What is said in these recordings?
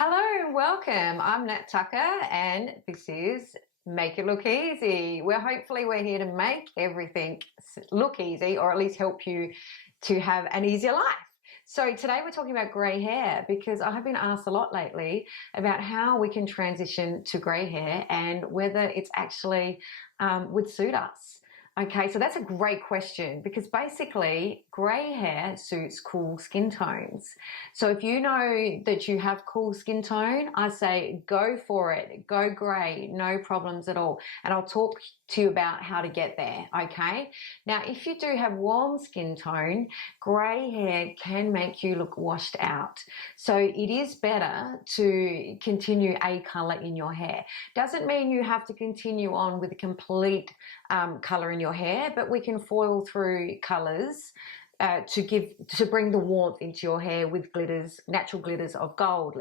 Hello and welcome. I'm Nat Tucker and this is Make It Look Easy. We're here to make everything look easy, or at least help you to have an easier life. So today we're talking about grey hair because I have been asked a lot lately about how we can transition to grey hair and whether it's actually would suit us. Okay, so that's a great question because basically grey hair suits cool skin tones. So if you know that you have cool skin tone, I say go for it, go grey, no problems at all. And I'll talk to you about how to get there, okay? Now, if you do have warm skin tone, grey hair can make you look washed out. So it is better to continue a colour in your hair. Doesn't mean you have to continue on with a complete colour in your hair, but we can foil through colours to bring the warmth into your hair with glitters, natural glitters of gold,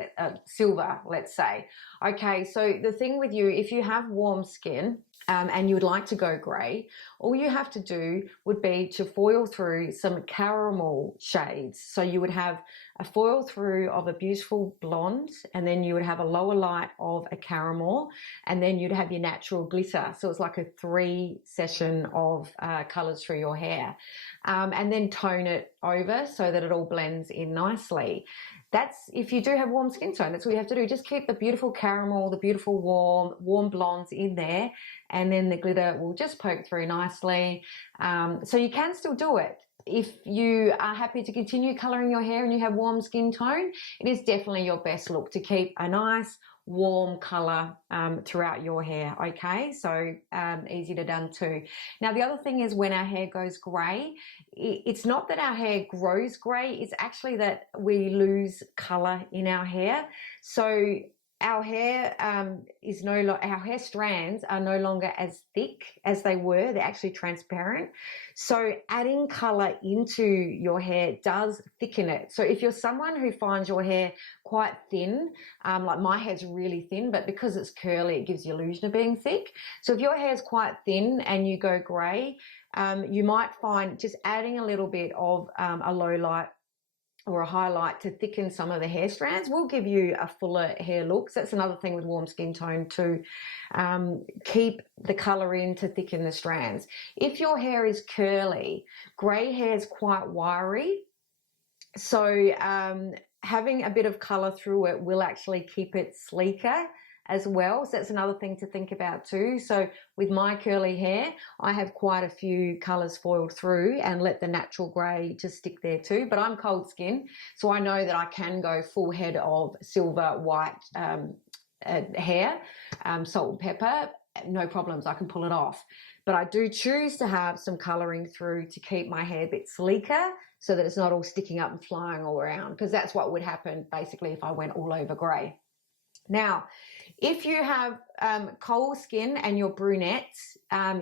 silver, let's say. Okay, so the thing with you, if you have warm skin and you would like to go grey, all you have to do would be to foil through some caramel shades. So you would have a foil through of a beautiful blonde, and then you would have a lower light of a caramel, and then you'd have your natural glitter. So it's like a 3 session of colours through your hair. And then tone it over so that it all blends in nicely. That's if you do have warm skin tone, that's what you have to do. Just keep the beautiful caramel, the beautiful warm blondes in there, and then the glitter will just poke through nicely. So you can still do it. If you are happy to continue colouring your hair and you have warm skin tone, it is definitely your best look to keep a nice warm colour throughout your hair, okay? So easy to done too. Now the other thing is when our hair goes grey, it's not that our hair grows grey, it's actually that we lose colour in our hair. So our hair our hair strands are no longer as thick as they were. They're actually transparent. So adding color into your hair does thicken it. So if you're someone who finds your hair quite thin, like my hair's really thin, but because it's curly, it gives the illusion of being thick. So if your hair's quite thin and you go gray, you might find just adding a little bit of a low light or a highlight to thicken some of the hair strands will give you a fuller hair look. So that's another thing with warm skin tone too. Keep the colour in to thicken the strands. If your hair is curly, grey hair is quite wiry. So having a bit of colour through it will actually keep it sleeker as well. So that's another thing to think about too. So with my curly hair, I have quite a few colours foiled through and let the natural grey just stick there too. But I'm cold skin, so I know that I can go full head of silver white hair, salt and pepper, no problems, I can pull it off. But I do choose to have some colouring through to keep my hair a bit sleeker so that it's not all sticking up and flying all around, because that's what would happen basically if I went all over grey. Now, if you have coal skin and you're brunette,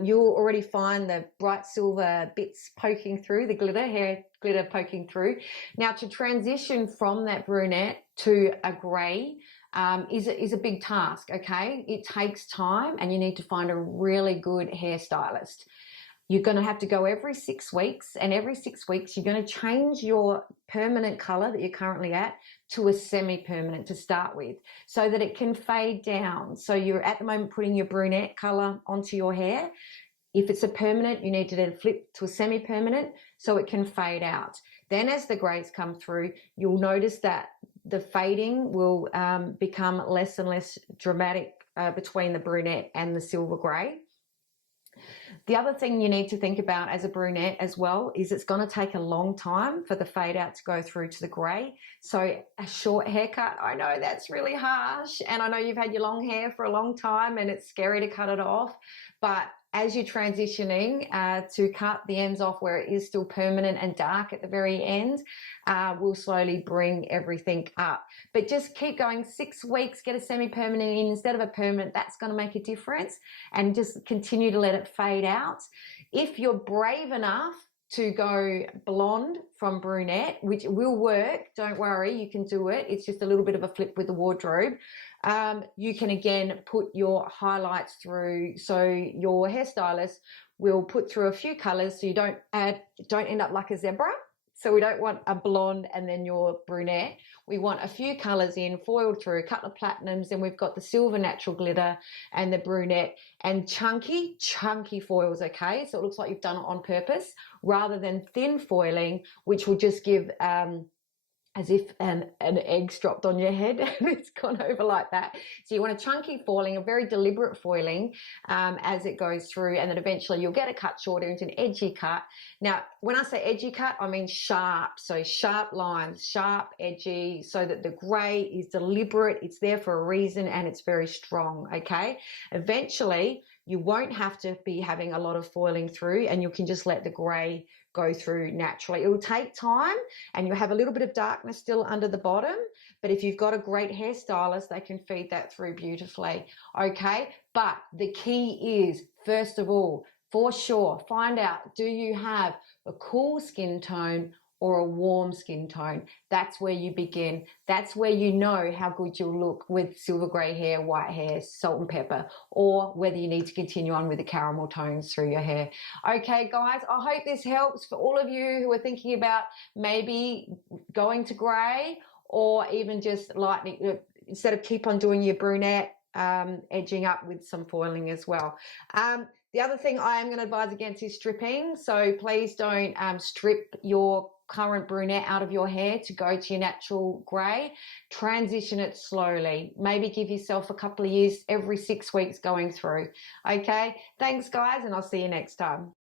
you'll already find the bright silver bits poking through, the hair glitter poking through. Now, to transition from that brunette to a grey is a big task, okay? It takes time and you need to find a really good hairstylist. You're going to have to go every 6 weeks, and every 6 weeks you're going to change your permanent colour that you're currently at to a semi-permanent to start with so that it can fade down. So you're at the moment putting your brunette colour onto your hair. If it's a permanent, you need to then flip to a semi-permanent so it can fade out. Then as the greys come through, you'll notice that the fading will become less and less dramatic between the brunette and the silver grey. The other thing you need to think about as a brunette as well is it's going to take a long time for the fade out to go through to the grey. So a short haircut, I know that's really harsh, and I know you've had your long hair for a long time and it's scary to cut it off, but as you're transitioning to cut the ends off where it is still permanent and dark at the very end, will slowly bring everything up. But just keep going 6 weeks, get a semi-permanent in instead of a permanent. That's going to make a difference, and just continue to let it fade out. If you're brave enough to go blonde from brunette, which will work, don't worry, you can do it. It's just a little bit of a flip with the wardrobe. You can again put your highlights through. So your hairstylist will put through a few colors so you don't end up like a zebra. So we don't want a blonde and then your brunette. We want a few colors in, foiled through, a couple of platinums, and we've got the silver natural glitter and the brunette, and chunky foils, okay? So it looks like you've done it on purpose rather than thin foiling, which will just give as if an egg's dropped on your head and it's gone over like that. So you want a chunky foiling, a very deliberate foiling as it goes through, and then eventually you'll get a cut shorter into an edgy cut. Now, when I say edgy cut, I mean sharp. So sharp lines, sharp, edgy, so that the grey is deliberate, it's there for a reason, and it's very strong, okay? Eventually, you won't have to be having a lot of foiling through, and you can just let the grey go through naturally. It will take time, and you'll have a little bit of darkness still under the bottom, but if you've got a great hairstylist, they can feed that through beautifully, okay? But the key is, first of all, for sure, find out, do you have a cool skin tone or a warm skin tone? That's where you begin. That's where you know how good you'll look with silver grey hair, white hair, salt and pepper, or whether you need to continue on with the caramel tones through your hair. Okay, guys, I hope this helps for all of you who are thinking about maybe going to grey, or even just lightening, instead of keep on doing your brunette, edging up with some foiling as well. The other thing I am going to advise against is stripping. So please don't strip your current brunette out of your hair to go to your natural grey. Transition it slowly. Maybe give yourself a couple of years, every 6 weeks going through. Okay, thanks guys, and I'll see you next time.